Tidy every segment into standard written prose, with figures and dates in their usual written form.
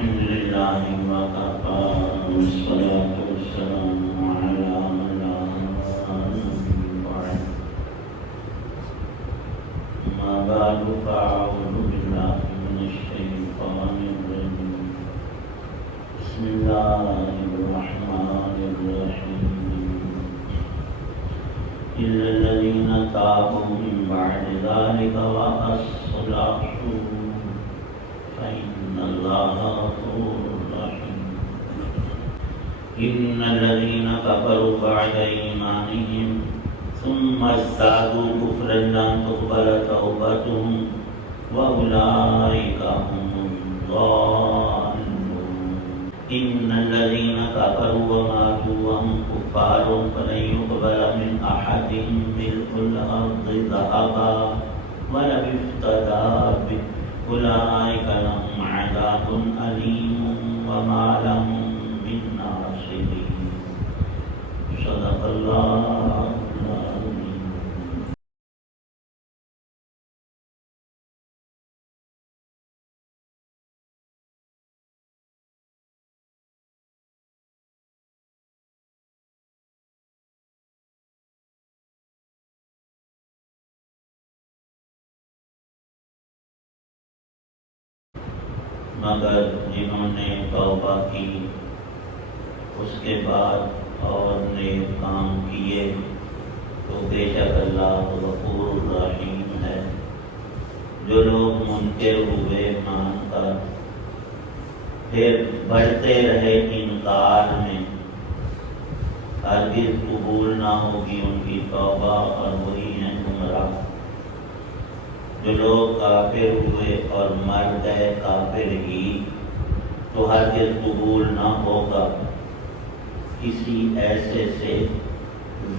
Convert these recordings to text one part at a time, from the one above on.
الحمد لله وكفى والصلاة والسلام على من لا نبي بعد أما بعد فأعوذ بالله من الشيطان الرجيم بسم الله الرحمن الرحيم إلا الذين تابوا من بعد ذلك وأصلحوا فإن الله غفور رحيم إن الذين كفروا بعد إيمانهم ثم ازدادوا كفرا لن تقبل توبتهم وأولئك هم الضالون إن الذين كفروا وماتوا وهم كفار فلن يقبل من أحدهم ملء الأرض ذهبا ولو افتدى به أولئك لهم عذاب أليم وما لهم من ناصرين صدق الله العظيم. مگر جنہوں نے توبہ کی اس کے بعد اور نیک کام کیے تو بے شک اللہ غفور رحیم ہے. جو لوگ منکر ہوئے مان کر پھر بڑھتے رہے انکار میں ہرگز قبول نہ ہوگی ان کی توبہ اور وہی ہیں گمراہ. جو لوگ کافر ہوئے اور مر گئے کافر ہی تو ہرگز قبول نہ ہوگا کسی ایسے سے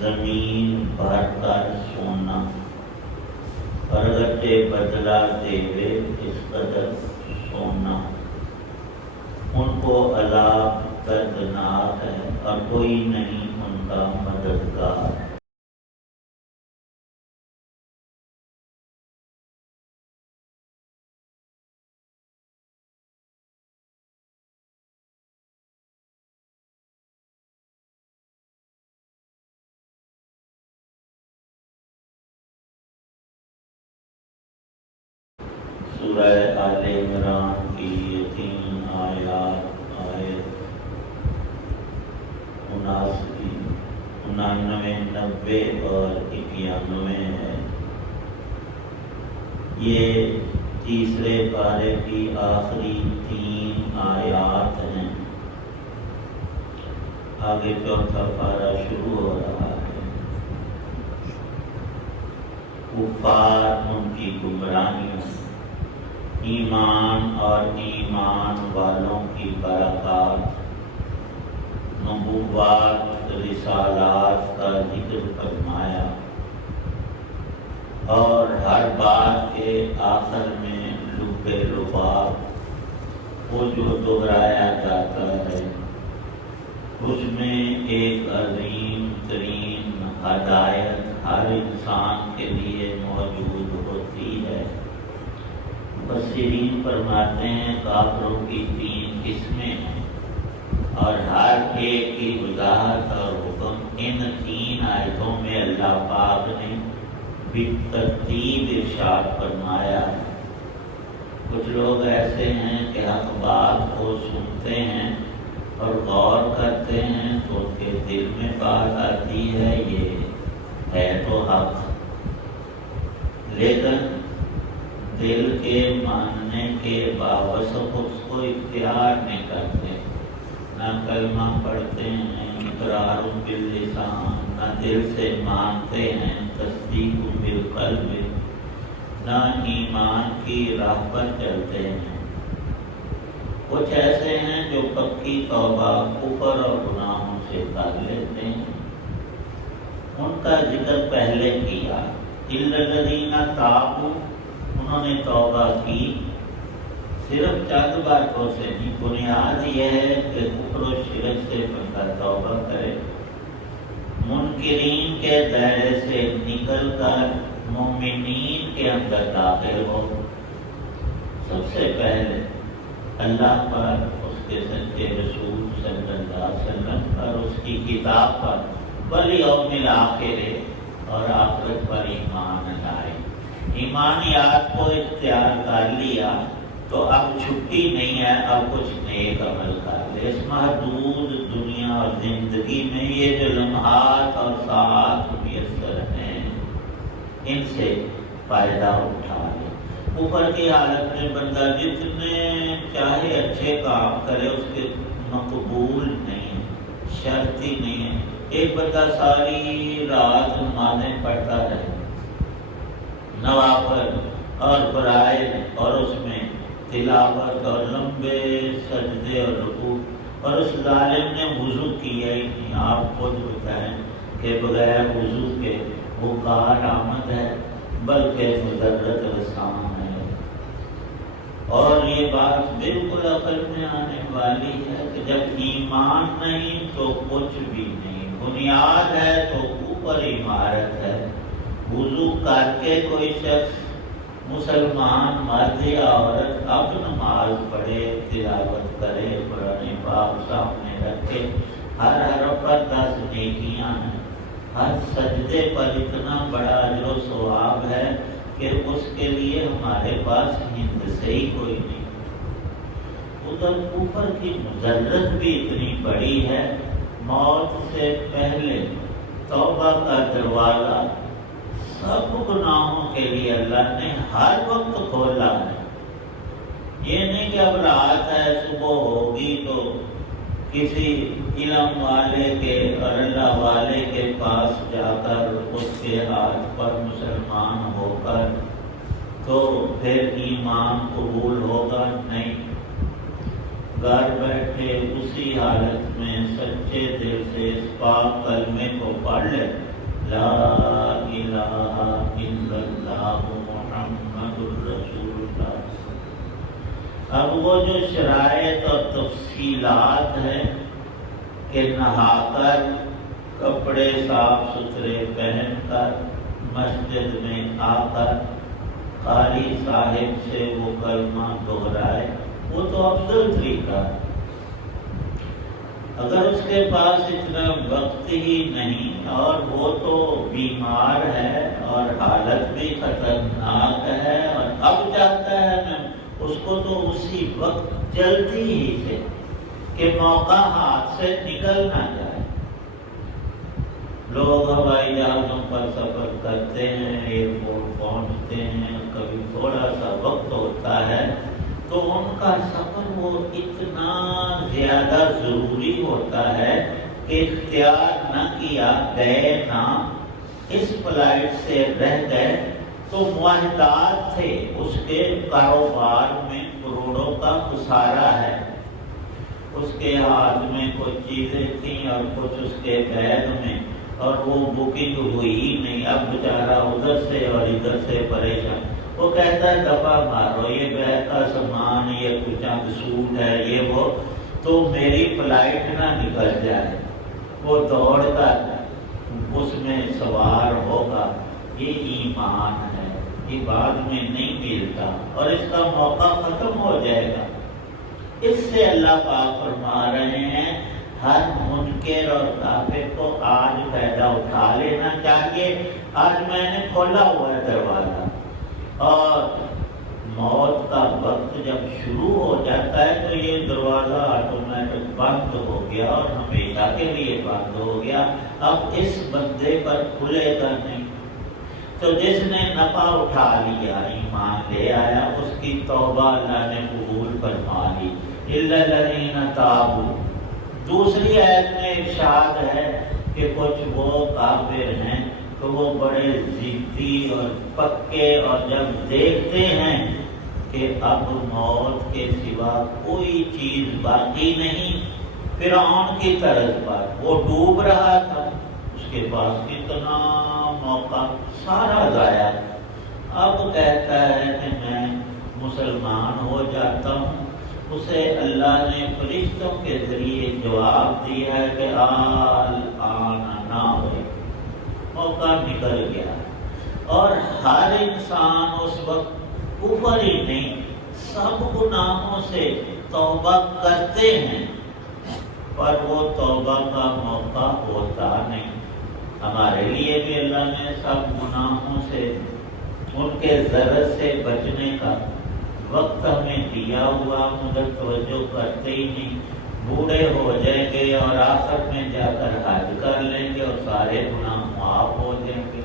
زمین بھر کر سونا اور اگرچہ بدلہ دے اس قدر سونا. ان کو عذاب دردناک ہے اور کوئی نہیں ان کا مددگار. سورہ آل عمران کی یہ 3 آیات آیت 79، 90 اور 91 ہے. یہ تیسرے پارے کی آخری 3 آیات ہیں. آگے چوتھا پارہ شروع ہو رہا ہے. کفار ان کی گمراہیوں، ایمان اور ایمان والوں کی برکات، نبوات رسالات کا ذکر فرمایا اور ہر بات کے آخر میں لب لباب وہ جو دہرایا جاتا ہے اس میں ایک عظیم ترین ہدایت ہر انسان کے لیے موجود ہوتی ہے. مفسرین فرماتے ہیں کافروں کی 3 قسمیں ہیں اور ہر ایک کی وضاحت اور حکم ان 3 آیتوں میں اللہ پاک نے بالترتیب ارشاد فرمایا. کچھ لوگ ایسے ہیں کہ حق بات کو سنتے ہیں اور غور کرتے ہیں تو ان کے دل میں بات آتی ہے یہ ہے تو حق، لیکن دل کے ماننے کے باوجود اس کو اختیار نہیں کرتے. نہ کلمہ پڑھتے ہیں اقرار باللسان، نہ دل سے مانتے ہیں تصدیق بالقلب، نہ ایمان کی راہ پر چلتے ہیں. کچھ ایسے ہیں جو پکی توبہ کفر اور گناہوں سے کر لیتے ہیں. ان کا ذکر پہلے کیا. الا الذین تابوا، انہوں نے توبہ کی صرف چند باتوں سے نہیں. بنیاد یہ ہے کہ کفر و شرک سے بندہ توبہ کرے، منکرین کے دائرے سے نکل کر مومنین کے اندر داخل ہو. سب سے پہلے اللہ پر، اس کے سچے رسول صلی اللہ علیہ وسلم پر، اس کی کتاب پر، والیوم الآخر اور آخرت پر ایمان لائے۔ ایمانیات کو اختیار کر لیا تو اب چھٹی نہیں ہے، اب کچھ نیک عمل کر لے۔ اس محدود دنیا اور زندگی میں یہ جو لمحات اور ساعات میسر ہیں، ان سے فائدہ اٹھا لے۔ اوپر کی حالت میں بندہ جتنے چاہے اچھے کام کرے اس کے مقبول نہیں ہے، شرطی نہیں ہے۔ ایک بندہ ساری رات نمازیں پڑھتا رہے، نوافل اور فرائض، اور اس میں تلاوت اور لمبے سجدے اور رکوع، اور اس ظالم نے وضو کیا ہی نہیں۔ آپ خود بتائیں کہ بغیر وضو کے وہ کار آمد ہے بلکہ مضرت رسان ہے۔ اور یہ بات بالکل عقل میں آنے والی ہے کہ جب ایمان نہیں تو کچھ بھی نہیں، بنیاد ہے تو اوپر عمارت ہے۔ وضو کر کے کوئی شخص مسلمان مرد یا عورت اب نماز پڑھے، تلاوت کرے، قرآن پاک سامنے رکھے، ہر حرف پر 10 نیکیاں ہیں، ہر سجدے پر اتنا بڑا اجر و ثواب ہے کہ اس کے لیے ہمارے پاس ہند سے ہی کوئی نہیں۔ ادھر اوپر کی مضرت بھی اتنی بڑی ہے، موت سے پہلے توبہ کا دروازہ سب گناہوں کے لیے اللہ نے ہر وقت کھولا ہے۔ یہ نہیں کہ اب رات ہے صبح ہوگی تو کسی علم والے کے اور اللہ والے کے پاس جا کر اس کے ہاتھ پر مسلمان ہو کر تو پھر ایمان قبول ہوگا، نہیں۔ گھر بیٹھے اسی حالت میں سچے دل سے اس پاک کلمے کو پڑھ لے، لا الہ الا اللہ محمد الرسول اللہ۔ اب وہ جو شرائط اور تفصیلات ہیں کہ نہا کر، کپڑے صاف ستھرے پہن کر، مسجد میں آ کر قاری صاحب سے وہ کلمہ دہرائے، وہ تو افضل طریقہ ہے۔ اگر اس کے پاس اتنا وقت ہی نہیں اور وہ تو بیمار ہے اور حالت بھی خطرناک ہے اور اب چاہتا ہے میں اس کو تو اسی وقت جلدی ہی سے کہ موقع ہاتھ سے نکل نہ جائے۔ لوگ ہوائی جہازوں پر سفر کرتے ہیں، ایئرپورٹ پہنچتے ہیں، کبھی تھوڑا سا وقت ہوتا ہے تو ان کا سفر وہ اتنا زیادہ ضروری ہوتا ہے کہ اختیار نہ کیا، گئے نہ، اس فلائٹ سے رہ گئے تو معاہدات تھے، اس کے کاروبار میں کروڑوں کا خسارہ ہے۔ اس کے ہاتھ میں کچھ چیزیں تھیں اور کچھ اس کے بیگ میں، اور وہ بکنگ ہوئی ہی نہیں۔ اب بیچارہ ادھر سے اور ادھر سے پریشان، وہ کہتا ہے دفعہ مارو، یہ بیگ کا سامان، یہ کچھ چند سوٹ ہے، یہ وہ، تو میری فلائٹ نہ نکل جائے۔ وہ دوڑ کر اس میں سوار ہوگا۔ یہ ایمان ہے، یہ بعد میں نہیں ملتا اور اس کا موقع ختم ہو جائے گا۔ اس سے اللہ پاک فرما رہے ہیں ہر منکر اور کافر کو آج فائدہ اٹھا لینا چاہیے۔ آج میں نے کھولا ہوا ہے دروازہ، اور موت کا وقت جب شروع ہو جاتا ہے تو یہ دروازہ آٹومیٹک بند ہو گیا اور ہمیشہ کے لیے بند ہو گیا، اب اس بندے پر کھلے گا نہیں۔ تو جس نے نفع اٹھا لیا، ایمان لے آیا، اس کی توبہ اللہ نے قبول فرما لی۔ الا الذین تابوا، دوسری آیت میں ارشاد ہے کہ کچھ وہ کافر ہیں تو وہ بڑے ضدی اور پکے، اور جب دیکھتے ہیں کہ اب موت کے سوا کوئی چیز باقی نہیں، فرعون کی طرز پر وہ ڈوب رہا تھا، اس کے پاس کتنا موقع، سارا ضائع، اب کہتا ہے کہ میں مسلمان ہو جاتا ہوں۔ اسے اللہ نے فرشتوں کے ذریعے جواب دیا ہے کہ الآن نہ ہوئے، موقع نکل گیا۔ اور ہر انسان اس وقت کفر ہی نہیں، سب گناہوں سے توبہ کرتے ہیں پر وہ توبہ کا موقع ہوتا نہیں. ہمارے لیے بھی اللہ نے سب گناہوں سے ان کے ضرر سے بچنے کا وقت ہمیں دیا ہوا، مگر توجہ کرتے ہی نہیں. بوڑھے ہو جائیں گے اور آخر میں جا کر حج کر لیں گے اور سارے گناہ معاف ہو جائیں گے.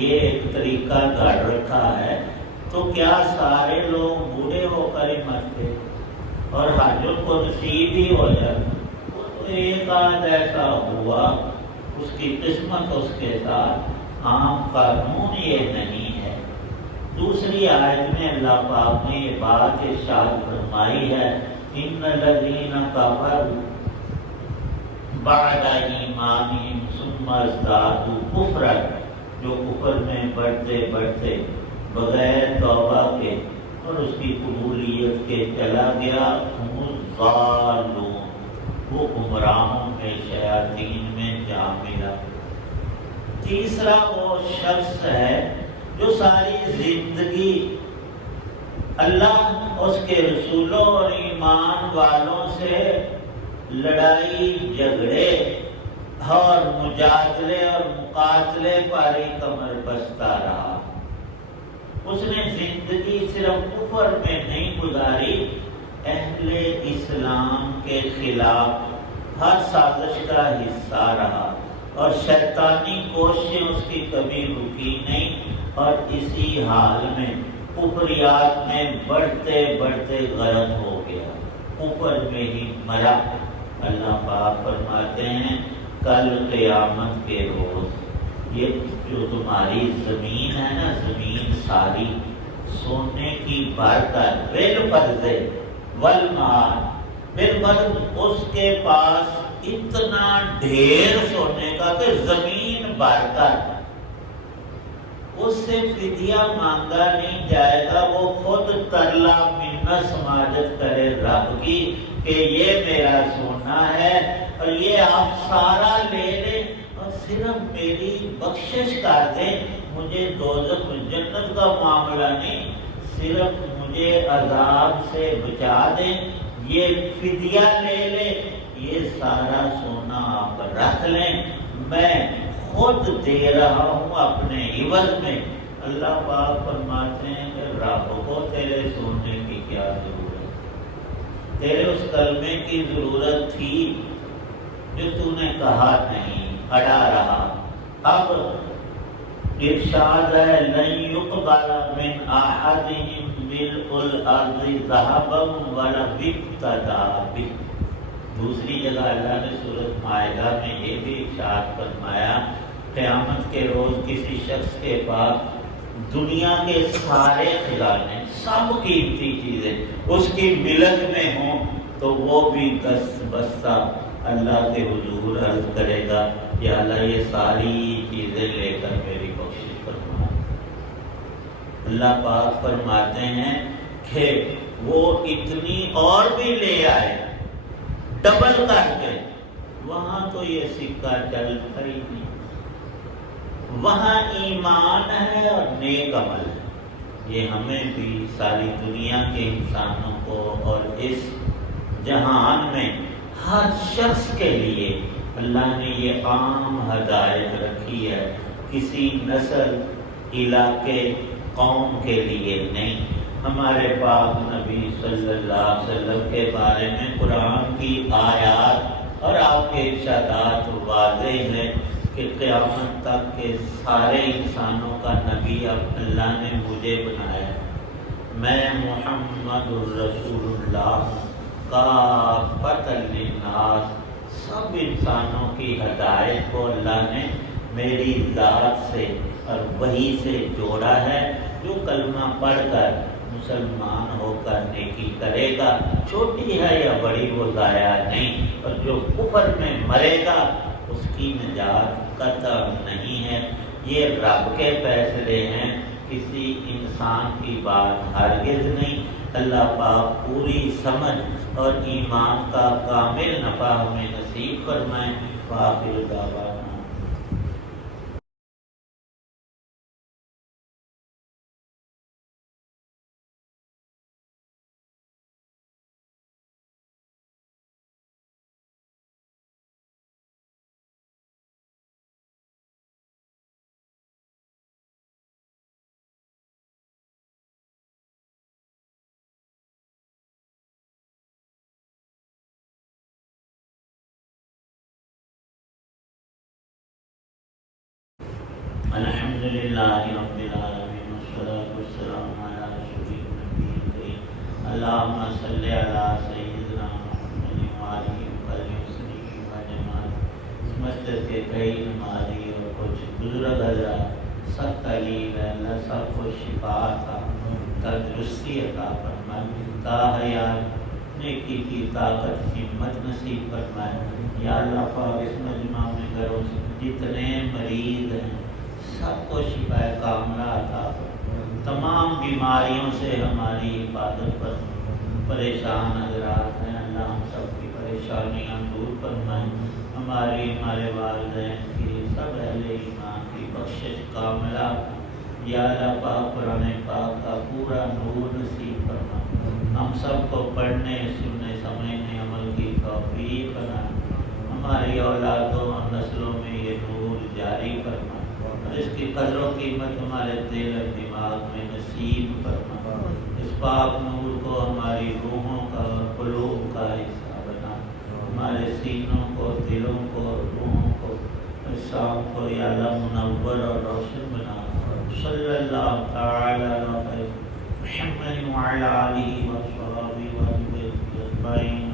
یہ ایک طریقہ گڑ رکھا ہے. تو کیا سارے لوگ بوڑھے ہو کر ہی مرتے اور حج کو نصیب ہی ہو جاتا؟ وہ تو ایک آدھ ایسا ہوا، اس کی قسمت اس کے ساتھ. عام قانون یہ نہیں ہے. دوسری آیت میں اللہ پاک نے یہ بات ارشاد فرمائی ہے، ان الذین کفروا بعد ایمانہم ثم ازدادوا کفرا، جو کفر میں بڑھتے بڑھتے بغیر توبہ کے اور اس کی قبولیت کے چلا گیا، ہم الضالون، وہ گمراہوں میں شیاطین میں جا ملا. تیسرا وہ شخص ہے جو ساری زندگی اللہ، اس کے رسولوں اور ایمان والوں سے لڑائی جھگڑے اور مجادلے اور مقاتلے پر ہی کمر بستہ رہا. اس نے زندگی صرف کفر میں نہیں گزاری، اہل اسلام کے خلاف ہر سازش کا حصہ رہا اور شیطانی کوششیں اس کی کبھی رکی نہیں، اور اسی حال میں کفریات میں بڑھتے بڑھتے غرق ہو گیا، کفر میں ہی مرا. اللہ پاک فرماتے ہیں کل قیامت کے روز یہ جو تمہاری زمین ہے نا، زمین ساری سونے کی برکت بالفرض والمال، بالفرض اس کے پاس اتنا ڈھیر سونے کا کہ زمین برکت، اس سے فدیہ مانگا نہیں جائے گا. وہ خود ترلا منت سماجت کرے رب کی کہ یہ میرا سونا ہے اور یہ آپ سارا لے لیں اور صرف میری بخشش کر دیں. مجھے دوزخ جنت کا معاملہ نہیں، صرف مجھے عذاب سے بچا دیں، یہ فدیہ لے لیں، یہ سارا سونا آپ رکھ لیں، میں خود دے رہا ہوں اپنے عوض میں. اللہ پاک فرماتے ہیں کہ رب کو تیرے سونے کی کیا ضرورت؟ تیرے اس کلمے کی ضرورت تھی جو تو نے کہا نہیں، اڑا رہا. اب ارشاد ہے لن يقبل من احدهم ملء الارض ذهبا ولا افتدى به. دوسری جگہ اللہ نے سورۃ مائدہ میں یہ بھی ارشاد فرمایا قیامت کے روز کسی شخص کے پاس دنیا کے سارے خزانے، سب قیمتی چیزیں اس کی ملک میں ہوں تو وہ بھی دست بستہ اللہ کے حضور عرض کرے گا یا اللہ یہ ساری چیزیں لے کر میری بخشش فرما. اللہ پاک فرماتے ہیں کہ وہ اتنی اور بھی لے آئے ڈبل کر کے. وہاں تو یہ سکہ چلتا ہی نہیں، وہاں ایمان ہے اور نیک عمل ہے. یہ ہمیں بھی ساری دنیا کے انسانوں کو اور اس جہان میں ہر شخص کے لیے اللہ نے یہ عام ہدایت رکھی ہے، کسی نسل، علاقے، قوم کے لیے نہیں. ہمارے پاک نبی صلی اللہ علیہ وسلم کے بارے میں قرآن کی آیات اور آپ کے ارشادات واضح ہیں کہ قیامت تک کے سارے انسانوں کا نبی اب اللہ نے مجھے بنایا. میں محمد الرسول اللہ کافۃ للناس، سب انسانوں کی ہدایت کو اللہ نے میری ذات سے اور وحی سے جوڑا ہے. جو کلمہ پڑھ کر مسلمان ہو کر نیکی کرے گا، چھوٹی ہے یا بڑی وہ ضائع نہیں، اور جو کفر میں مرے گا اس کی نجات قطع نہیں ہے. یہ رب کے فیصلے ہیں، کسی انسان کی بات ہرگز نہیں. اللہ پاک پوری سمجھ اور ایمان کا کامل نفع ہمیں نصیب فرمائے. وآخر دعوانا الحمدللہ رب العالمین والصلاة والسلام علی رسول النبی الکریم اللہم صلی علی سیدنا محمد وآلہ وسلم و جماعت مسجد کے کئی نمازی اور کچھ بزرگ حضرات سخت تعلیم ہے اللہ سب کو شفا عطا تندرستی عطا فرمائے تا حیات نیکی کی طاقت ہمت نصیب فرمائے یا اللہ پاک اس مجمع میں گھروں سے جتنے مریض ہیں سب کو شفا کاملہ عطا فرمائے تمام بیماریوں سے ہماری حفاظت پر پریشان حضرات ہیں اللہ ہم سب کی پریشانیاں دور فرمائیں ہمارے والدین کی سب اہل ایمان کی بخشش کاملہ یا اللہ پاک قرآن پاک کا پورا نور نصیب فرما ہم سب کو پڑھنے سننے سمجھنے عمل کی توفیق بنا ہماری اولادوں اور نسلوں میں یہ نور جاری فرما اور اس کی قدر و قیمت ہمارے دل اور دماغ میں نصیب فرما اس پاک نور کو ہماری روحوں کا اور قلوب کا حصہ بنا ہمارے سینوں کو دلوں کو روحوں کو شام کو یا اللہ منور اور روشن بنا صلی اللہ تعالی علی محمد وعلی آلہ وصحبہ اجمعین